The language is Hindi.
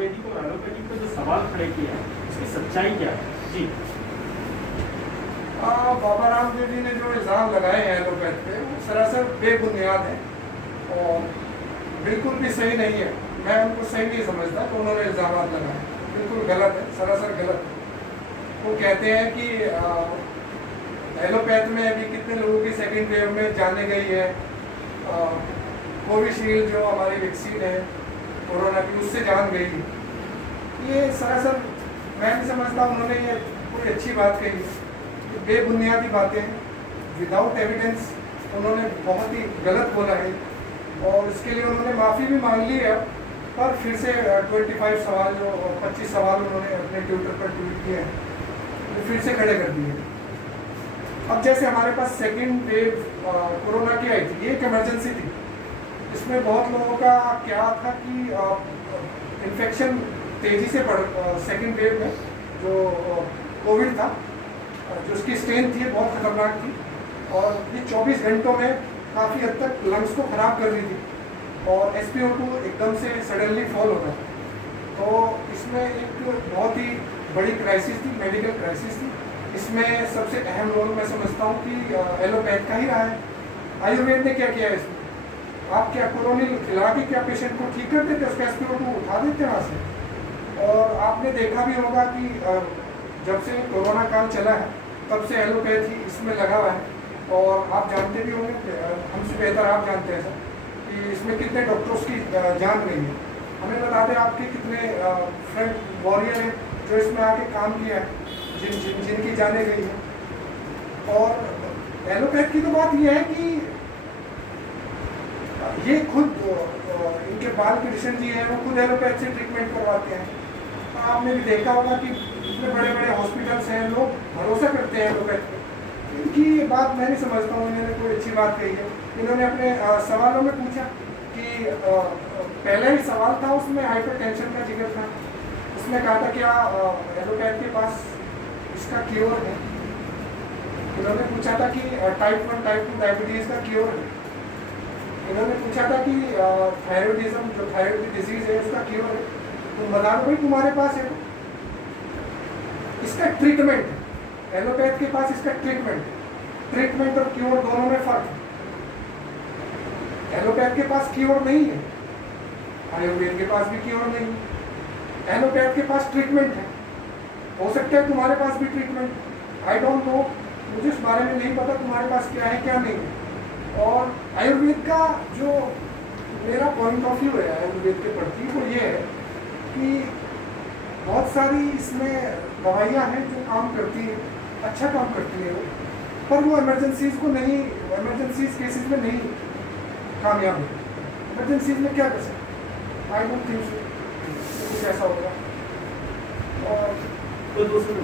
आयुर्वेदिक और एलोपैथिक पे जो सवाल खड़े किए हैं इसकी सच्चाई क्या है जी? बाबा रामदेव जी ने जो इल्ज़ाम लगाए हैं एलोपैथ पे वो सरासर बेबुनियाद है और बिल्कुल भी सही नहीं है। मैं उनको सही नहीं समझता कि उन्होंने इल्ज़ाम लगाए, बिल्कुल गलत है, सरासर गलत है। वो कहते हैं कि एलोपैथ में अभी कितने लोगों की सेकेंड वेव में जाने गई है। कोविशील्ड जो हमारी वैक्सीन है कोरोना की, उससे जान गई। ये सरासर मैं नहीं समझता उन्होंने ये कोई अच्छी बात कही है। बेबुनियादी बातें विदाउट एविडेंस उन्होंने बहुत ही गलत बोला है और इसके लिए उन्होंने माफ़ी भी मांग ली है। पर फिर से 25 सवाल जो 25 सवाल उन्होंने अपने ट्विटर पर ट्वीट किए हैं वो फिर से खड़े कर दिए। अब जैसे हमारे पास सेकेंड वेव कोरोना की आई थी, ये एक इमरजेंसी थी। इसमें बहुत लोगों का क्या था कि इन्फेक्शन तेज़ी से बढ़ सेकेंड वेव में जो कोविड था, जो उसकी स्ट्रेन थी बहुत खतरनाक थी और ये 24 घंटों में काफ़ी हद तक लंग्स को ख़राब कर रही थी और SpO2 एकदम से सडनली फॉल होता था। तो इसमें एक बहुत ही बड़ी क्राइसिस थी, मेडिकल क्राइसिस थी। इसमें सबसे अहम रोल मैं समझता हूँ कि एलोपैथ का ही रहा है। आयुर्वेद ने क्या किया है इसमें? आप क्या कोरोनिल खिला के क्या पेशेंट को ठीक कर देते, उसका SpO2 उठा देते वहाँ से। और आपने देखा भी होगा कि जब से कोरोना काल चला है तब से एलोपैथी इसमें लगा हुआ है और आप जानते भी होंगे, हमसे बेहतर आप जानते हैं सर, कि इसमें कितने डॉक्टर्स की जान गई है। हमें बता दें आपके कितने फ्रंट वॉरियर हैं जो इसमें आके काम किया है, जिनकी जाने गई है। और एलोपैथ की तो बात यह है कि ये खुद इनके बाल पेशेंट जी हैं वो खुद एलोपैथ से ट्रीटमेंट करवाते हैं। आपने भी देखा होगा कि इतने बड़े बड़े हॉस्पिटल्स हैं, लोग भरोसा करते हैं एलोपैथ पे। इनकी बात मैं नहीं समझता हूँ इन्होंने कोई अच्छी बात कही है। इन्होंने अपने सवालों में पूछा कि पहला ही सवाल था उसमें हाइपरटेंशन का जिक्र था। उसमें कहा था क्या एलोपैथ के पास इसका क्योर है। इन्होंने पूछा था कि टाइप 1 टाइप 2 डायबिटीज़ का क्योर है। इन्होंने पूछा था कि थायराइडिज्म जो थायराइड की डिजीज़ है उसका क्योर है। तुम बता दो भाई तुम्हारे पास है, इसका ट्रीटमेंट है। एलोपैथ के पास इसका ट्रीटमेंट है। ट्रीटमेंट और क्योर दोनों में फर्क है। एलोपैथ के पास क्योर नहीं है, आयुर्वेद के पास भी क्योर नहीं है। एलोपैथ के पास ट्रीटमेंट है। हो सकता है तुम्हारे पास भी ट्रीटमेंट, आई डोंट नो, मुझे इस बारे में नहीं पता तुम्हारे पास क्या है क्या नहीं है। और आयुर्वेद का जो मेरा पॉइंट ऑफ व्यू है आयुर्वेद के प्रति वो ये है कि बहुत सारी इसमें दवाइयाँ हैं जो काम करती है, अच्छा काम करती है वो, पर वो इमरजेंसीज को नहीं, इमरजेंसीज केसेस में नहीं कामयाब है। इमरजेंसीज में क्या कर सकते, आई डोंट थिंक सो कुछ ऐसा होगा। और कोई दूसरा